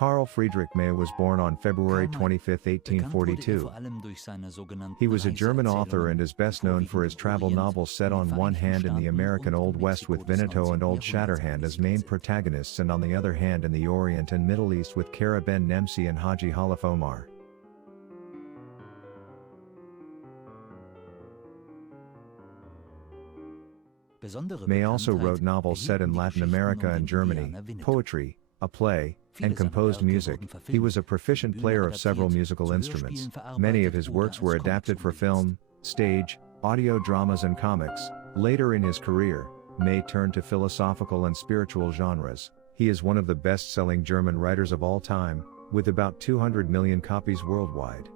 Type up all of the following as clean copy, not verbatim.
Carl Friedrich May was born on February 25, 1842. He was a German author and is best known for his travel novels set on one hand in the American Old West with Veneto and Old Shatterhand as main protagonists and on the other hand in the Orient and Middle East with Kara Ben Nemsi and Haji Khalif Omar. May also wrote novels set in Latin America and Germany, poetry, a play, and composed music. He was a proficient player of several musical instruments. Many of his works were adapted for film, stage, audio dramas and comics. Later in his career, May turned to philosophical and spiritual genres. He is one of the best-selling German writers of all time, with about 200 million copies worldwide.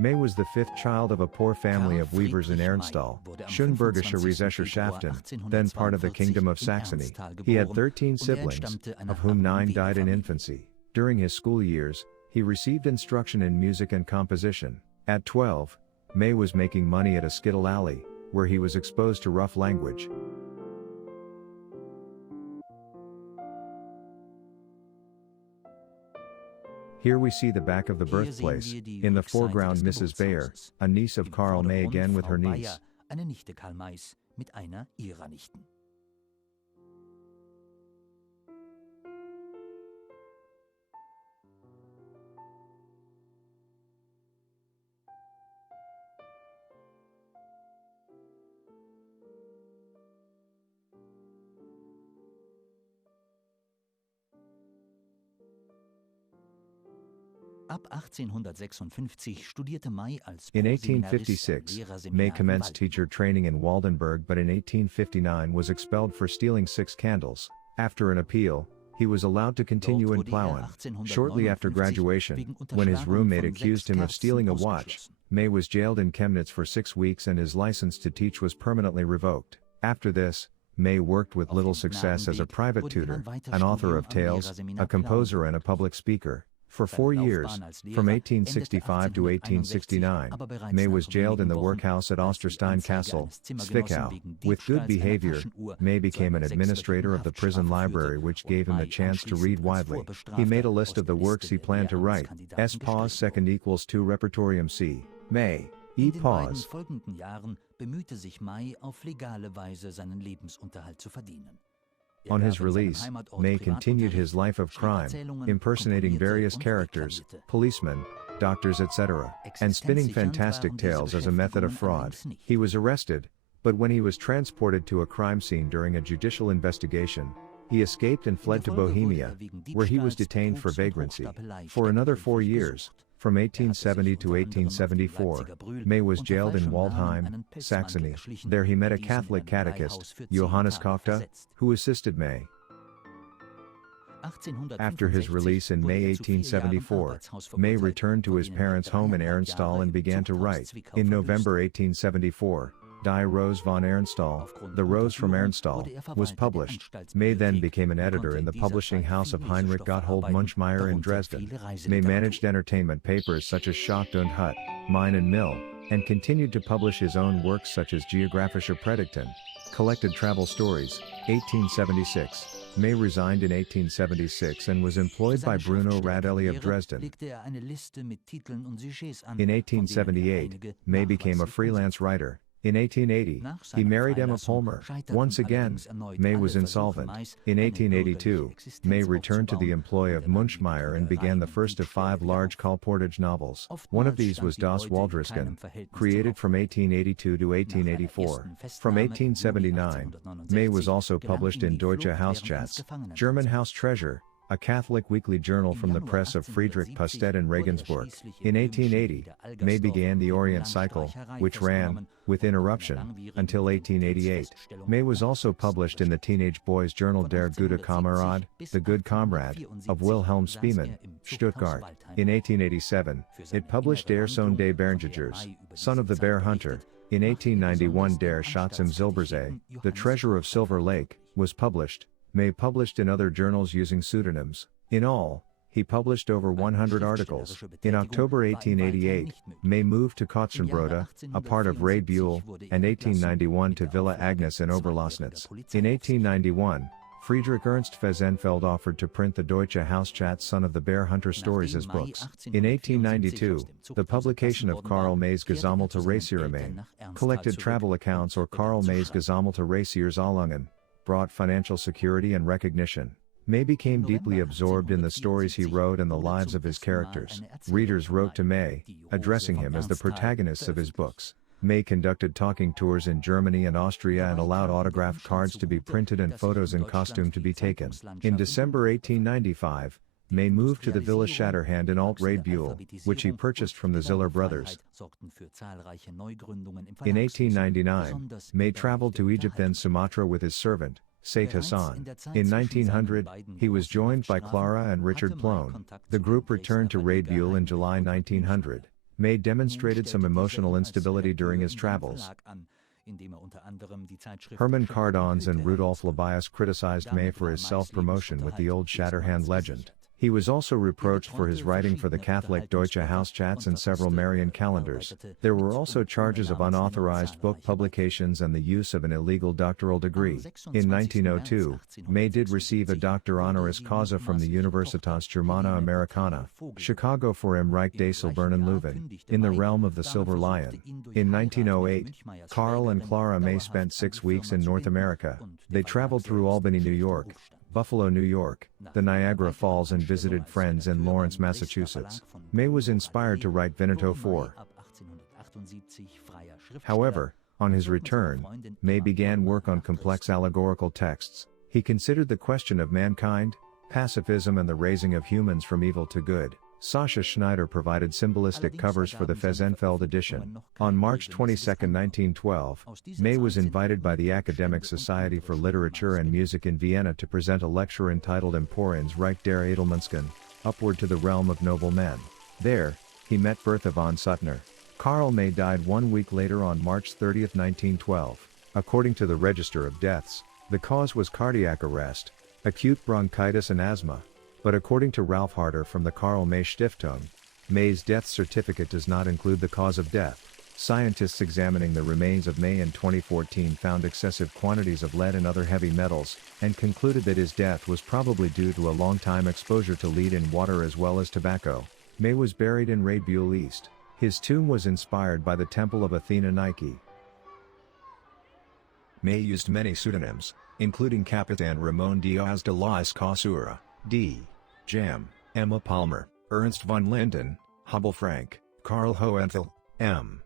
May was the fifth child of a poor family of weavers in Ernstthal, Schönburgische Rezessherrschaften, then part of the Kingdom of Saxony. He had 13 siblings, of whom 9 died in infancy. During his school years, he received instruction in music and composition. At 12, May was making money at a skittle alley, where he was exposed to rough language. Here we see the back of the birthplace, in the foreground Mrs. Bayer, a niece of Karl May again with her niece. In 1856, May commenced teacher training in Waldenburg but in 1859 was expelled for stealing 6 candles. After an appeal, he was allowed to continue in Plauen. Shortly after graduation, when his roommate accused him of stealing a watch, May was jailed in Chemnitz for 6 weeks and his license to teach was permanently revoked. After this, May worked with little success as a private tutor, an author of tales, a composer and a public speaker. For 4 years, from 1865 to 1869, May was jailed in the workhouse at Osterstein Castle, Zwickau. With good behavior, May became an administrator of the prison library which gave him the chance to read widely. He made a list of the works he planned to write. S pause second equals 2 repertorium C. May. E pause. On his release, May continued his life of crime, impersonating various characters, policemen, doctors etc., and spinning fantastic tales as a method of fraud. He was arrested, but when he was transported to a crime scene during a judicial investigation, he escaped and fled to Bohemia, where he was detained for vagrancy. For another 4 years, from 1870 to 1874, May was jailed in Waldheim, Saxony. There he met a Catholic catechist, Johannes Kofta, who assisted May. After his release in May 1874, May returned to his parents' home in Ernstthal and began to write. In November 1874, Die Rose von Ernstthal, The Rose from Ernstthal, was published. May then became an editor in the publishing house of Heinrich Gotthold Munchmeyer in Dresden. May managed entertainment papers such as Schacht und Hut, Mine and Mill, and continued to publish his own works such as Geographische Predigten, Collected Travel Stories, 1876. May resigned in 1876 and was employed by Bruno Radelli of Dresden. In 1878, May became a freelance writer. In 1880, he married Emma Palmer. Once again, May was insolvent. In 1882, May returned to the employ of Munchmeyer and began the first of 5 large Kolportage novels. One of these was Das Waldrisken, created from 1882 to 1884. From 1879, May was also published in Deutsche Hauschatz, German House Treasure, a Catholic weekly journal from the press of Friedrich Pustet in Regensburg. In 1880, May began the Orient Cycle, which ran, with interruption, until 1888. May was also published in the teenage boys' journal Der gute Kamerad, The Good Comrade, of Wilhelm Spiemann, Stuttgart. In 1887, it published Der Sohn des Bärnjägers, Son of the Bear Hunter. In 1891 Der Schatz im Silbersee, The Treasure of Silver Lake, was published. May published in other journals using pseudonyms. In all, he published over 100 articles. In October 1888, May moved to Kotzenbroda, a part of Ray Buell, and 1891 to Villa Agnes in Oberlausnitz. In 1891, Friedrich Ernst Fesenfeld offered to print the Deutsche Hausschatz Son of the Bear Hunter stories as books. In 1892, the publication of Karl May's Gesammelte Reisierungen, collected travel accounts, or Karl May's Gesammelte Reisiersahlungen, brought financial security and recognition. May became deeply absorbed in the stories he wrote and the lives of his characters. Readers wrote to May, addressing him as the protagonists of his books. May conducted talking tours in Germany and Austria and allowed autographed cards to be printed and photos in costume to be taken. In December 1895, May moved to the Villa Shatterhand in Alt-Radebuhl, which he purchased from the Ziller brothers. In 1899, May traveled to Egypt and Sumatra with his servant, Said Hassan. In 1900, he was joined by Clara and Richard Plone. The group returned to Radebuhl in July 1900. May demonstrated some emotional instability during his travels. Hermann Cardons and Rudolf Labias criticized May for his self-promotion with the old Shatterhand legend. He was also reproached for his writing for the Catholic Deutsche Hausschatz and several Marian calendars. There were also charges of unauthorized book publications and the use of an illegal doctoral degree. In 1902, May did receive a doctor honoris causa from the Universitas Germana Americana, Chicago for Im Reich des Silbernen Löwen, in the realm of the Silver Lion. In 1908, Karl and Clara May spent 6 weeks in North America. They traveled through Albany, New York, Buffalo, New York, the Niagara Falls, and visited friends in Lawrence, Massachusetts. May was inspired to write Veneto IV. However, on his return, May began work on complex allegorical texts. He considered the question of mankind, pacifism, and the raising of humans from evil to good. Sascha Schneider provided symbolistic covers for the Fesenfeld edition. On March 22, 1912, May was invited by the Academic Society for Literature and Music in Vienna to present a lecture entitled Emporens Reich der Edelmenschen, Upward to the Realm of Noble Men. There, he met Bertha von Suttner. Karl May died 1 week later on March 30, 1912. According to the Register of Deaths, the cause was cardiac arrest, acute bronchitis and asthma. But according to Ralph Harder from the Karl May Stiftung, May's death certificate does not include the cause of death. Scientists examining the remains of May in 2014 found excessive quantities of lead and other heavy metals, and concluded that his death was probably due to a long-time exposure to lead in water as well as tobacco. May was buried in Radebuhl East. His tomb was inspired by the Temple of Athena Nike. May used many pseudonyms, including Capitan Ramon Diaz de la Escosura, D. Jam, Emma Palmer, Ernst von Linden, Hubble Frank, Karl Hohenthal, M.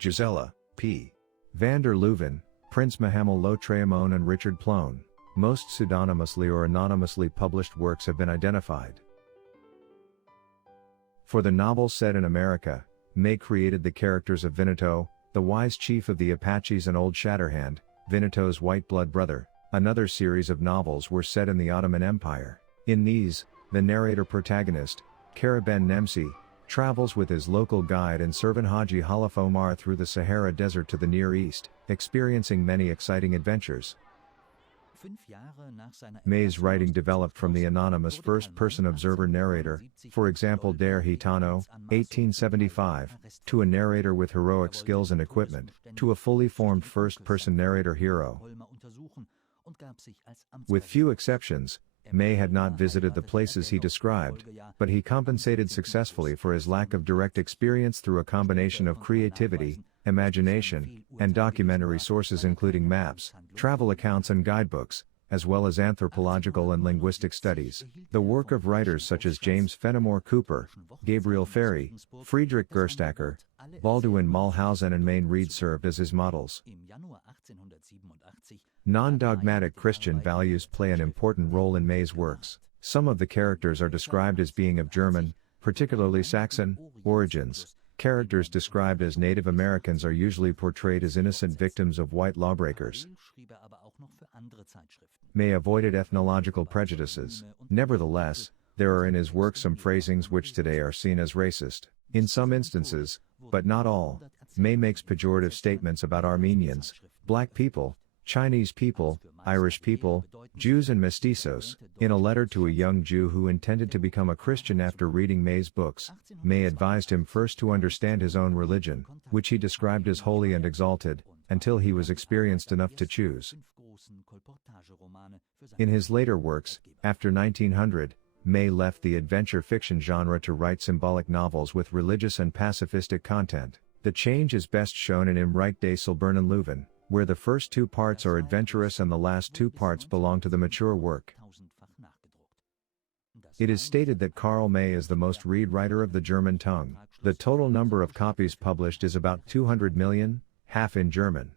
Gisela, P. van der Leuven, Prince Mahamel Lotreamon, and Richard Plone. Most pseudonymously or anonymously published works have been identified. For the novel set in America, May created the characters of Veneto, the wise chief of the Apaches, and Old Shatterhand, Veneto's white blood brother. Another series of novels were set in the Ottoman Empire. In these, the narrator-protagonist, Kara Ben Nemsi, travels with his local guide and servant Haji Halaf Omar through the Sahara Desert to the Near East, experiencing many exciting adventures. May's writing developed from the anonymous first-person observer narrator, for example Der Gitano, 1875, to a narrator with heroic skills and equipment, to a fully formed first-person narrator hero. With few exceptions, May had not visited the places he described, but he compensated successfully for his lack of direct experience through a combination of creativity, imagination, and documentary sources including maps, travel accounts, and guidebooks, as well as anthropological and linguistic studies. The work of writers such as James Fenimore Cooper, Gabriel Ferry, Friedrich Gerstacker, Baldwin Mulhausen, and Mayne Reid served as his models. Non-dogmatic Christian values play an important role in May's works. Some of the characters are described as being of German, particularly Saxon, origins. Characters described as Native Americans are usually portrayed as innocent victims of white lawbreakers. May avoided ethnological prejudices. Nevertheless, there are in his work some phrasings which today are seen as racist. In some instances, but not all, May makes pejorative statements about Armenians, black people, Chinese people, Irish people, Jews, and mestizos. In a letter to a young Jew who intended to become a Christian after reading May's books, May advised him first to understand his own religion, which he described as holy and exalted, until he was experienced enough to choose. In his later works, after 1900, May left the adventure fiction genre to write symbolic novels with religious and pacifistic content. The change is best shown in Im Rijk des Silbernen Leuven, where the first two parts are adventurous and the last two parts belong to the mature work. It is stated that Karl May is the most read writer of the German tongue. The total number of copies published is about 200 million, half in German.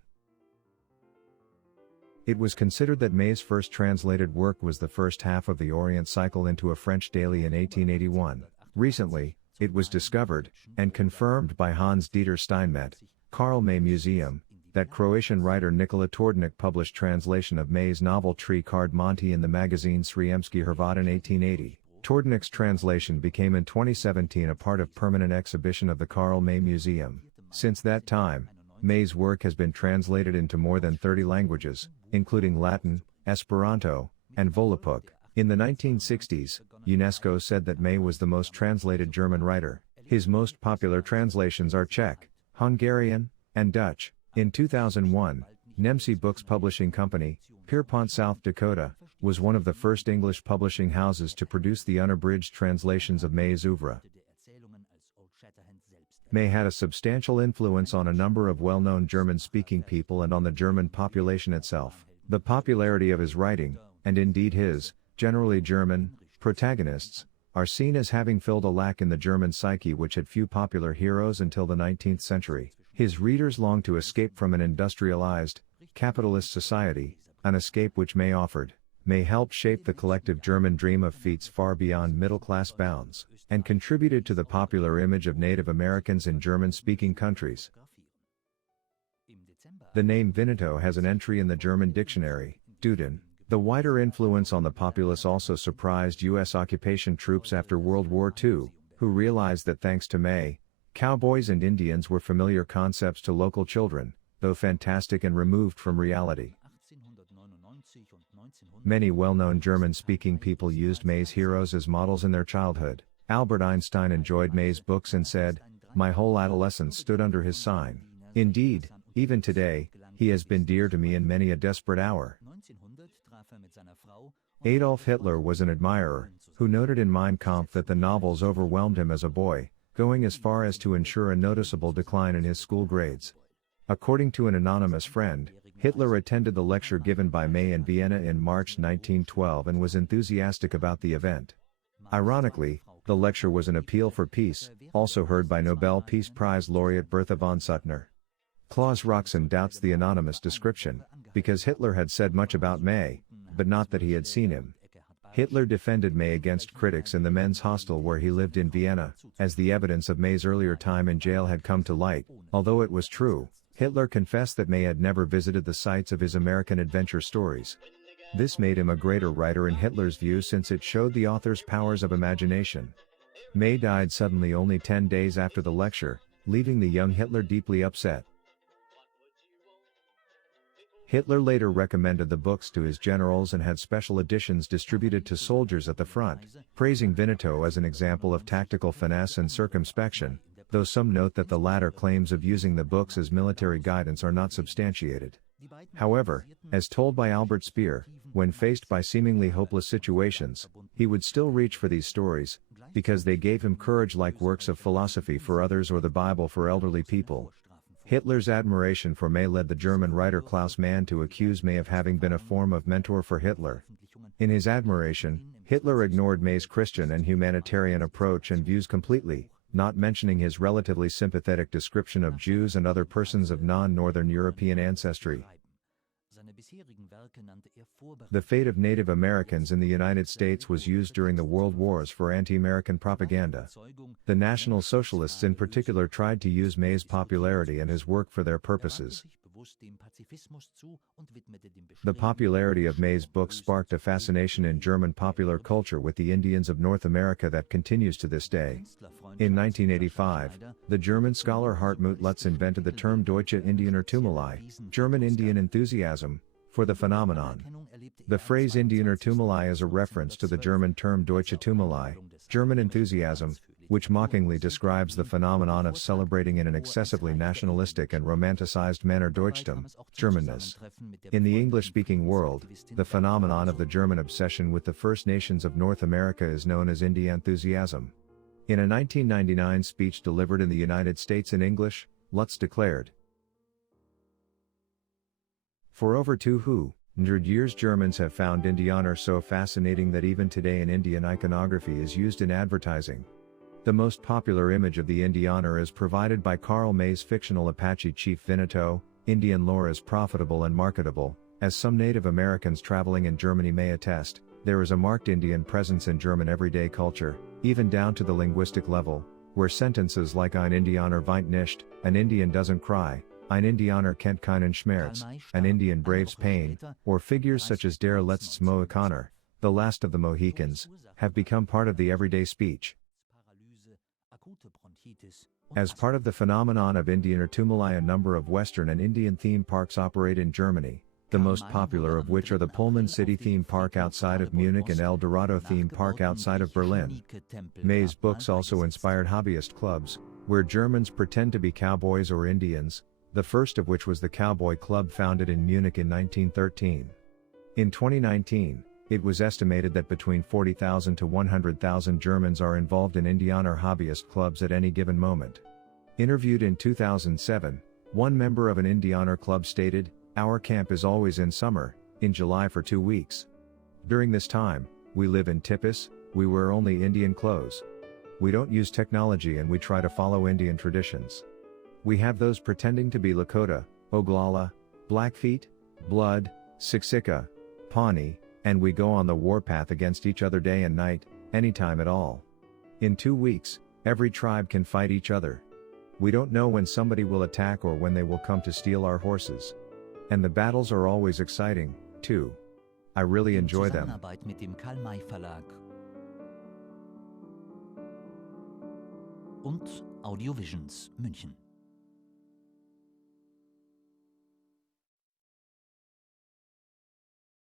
It was considered that May's first translated work was the first half of the Orient Cycle into a French daily in 1881. Recently, it was discovered, and confirmed by Hans-Dieter Steinmetz, Karl May Museum, that Croatian writer Nikola Tordnik published translation of May's novel Tri Card Monty in the magazine Srijemski Hrvat in 1880. Tordnik's translation became in 2017 a part of permanent exhibition of the Karl May Museum. Since that time, May's work has been translated into more than 30 languages, including Latin, Esperanto, and Volapük. In the 1960s, UNESCO said that May was the most translated German writer. His most popular translations are Czech, Hungarian, and Dutch. In 2001, Nemci Books Publishing Company, Pierpont, South Dakota, was one of the first English publishing houses to produce the unabridged translations of May's oeuvre. May had a substantial influence on a number of well-known German-speaking people and on the German population itself. The popularity of his writing, and indeed his, generally German, protagonists, are seen as having filled a lack in the German psyche which had few popular heroes until the 19th century. His readers longed to escape from an industrialized, capitalist society, an escape which May offered. May helped shape the collective German dream of feats far beyond middle-class bounds, and contributed to the popular image of Native Americans in German-speaking countries. The name Veneto has an entry in the German dictionary, Duden. The wider influence on the populace also surprised U.S. occupation troops after World War II, who realized that thanks to May, cowboys and Indians were familiar concepts to local children, though fantastic and removed from reality. Many well-known German-speaking people used May's heroes as models in their childhood. Albert Einstein enjoyed May's books and said, "My whole adolescence stood under his sign." Indeed, even today, he has been dear to me in many a desperate hour. Adolf Hitler was an admirer, who noted in Mein Kampf that the novels overwhelmed him as a boy, going as far as to ensure a noticeable decline in his school grades. According to an anonymous friend, Hitler attended the lecture given by May in Vienna in March 1912 and was enthusiastic about the event. Ironically, the lecture was an appeal for peace, also heard by Nobel Peace Prize laureate Bertha von Suttner. Klaus Roxen doubts the anonymous description, because Hitler had said much about May, but not that he had seen him. Hitler defended May against critics in the men's hostel where he lived in Vienna, as the evidence of May's earlier time in jail had come to light. Although it was true, Hitler confessed that May had never visited the sites of his American adventure stories. This made him a greater writer in Hitler's view since it showed the author's powers of imagination. May died suddenly only 10 days after the lecture, leaving the young Hitler deeply upset. Hitler later recommended the books to his generals and had special editions distributed to soldiers at the front, praising Veneto as an example of tactical finesse and circumspection, though some note that the latter claims of using the books as military guidance are not substantiated. However, as told by Albert Speer, when faced by seemingly hopeless situations, he would still reach for these stories, because they gave him courage like works of philosophy for others or the Bible for elderly people. Hitler's admiration for May led the German writer Klaus Mann to accuse May of having been a form of mentor for Hitler. In his admiration, Hitler ignored May's Christian and humanitarian approach and views completely, not mentioning his relatively sympathetic description of Jews and other persons of non-Northern European ancestry. The fate of Native Americans in the United States was used during the World Wars for anti-American propaganda. The National Socialists in particular tried to use May's popularity and his work for their purposes. The popularity of May's books sparked a fascination in German popular culture with the Indians of North America that continues to this day. In 1985, the German scholar Hartmut Lutz invented the term Deutsche Indianertummelei, German Indian enthusiasm, for the phenomenon. The phrase Indianertummelei is a reference to the German term Deutsche Tummelei, German enthusiasm, which mockingly describes the phenomenon of celebrating in an excessively nationalistic and romanticized manner Deutschtum, Germanness. In the English-speaking world, the phenomenon of the German obsession with the First Nations of North America is known as India enthusiasm. In a 1999 speech delivered in the United States in English, Lutz declared, "For over 200 years Germans have found Indianer so fascinating that even today an Indian iconography is used in advertising. The most popular image of the Indianer is provided by Karl May's fictional Apache chief Veneto. Indian lore is profitable and marketable, as some Native Americans traveling in Germany may attest. There is a marked Indian presence in German everyday culture, even down to the linguistic level, where sentences like Ein Indianer weint nicht, an Indian doesn't cry, Ein Indianer kennt keinen Schmerz, an Indian braves pain, or figures such as Der letzte Mohikaner, the last of the Mohicans, have become part of the everyday speech." As part of the phenomenon of Indianer tumuli, a number of Western and Indian theme parks operate in Germany, the most popular of which are the Pullman City Theme Park outside of Munich and El Dorado Theme Park outside of Berlin. May's books also inspired hobbyist clubs, where Germans pretend to be cowboys or Indians, the first of which was the Cowboy Club founded in Munich in 1913. In 2019, it was estimated that between 40,000 to 100,000 Germans are involved in Indianer hobbyist clubs at any given moment. Interviewed in 2007, one member of an Indianer club stated, "Our camp is always in summer, in July for 2 weeks. During this time, we live in Tippis, we wear only Indian clothes. We don't use technology and we try to follow Indian traditions. We have those pretending to be Lakota, Oglala, Blackfeet, Blood, Siksika, Pawnee, and we go on the warpath against each other day and night, anytime at all. In 2 weeks, every tribe can fight each other. We don't know when somebody will attack or when they will come to steal our horses. And the battles are always exciting, too. I really enjoy them." Zusammenarbeit mit dem Karl May Verlag und Audiovisions München.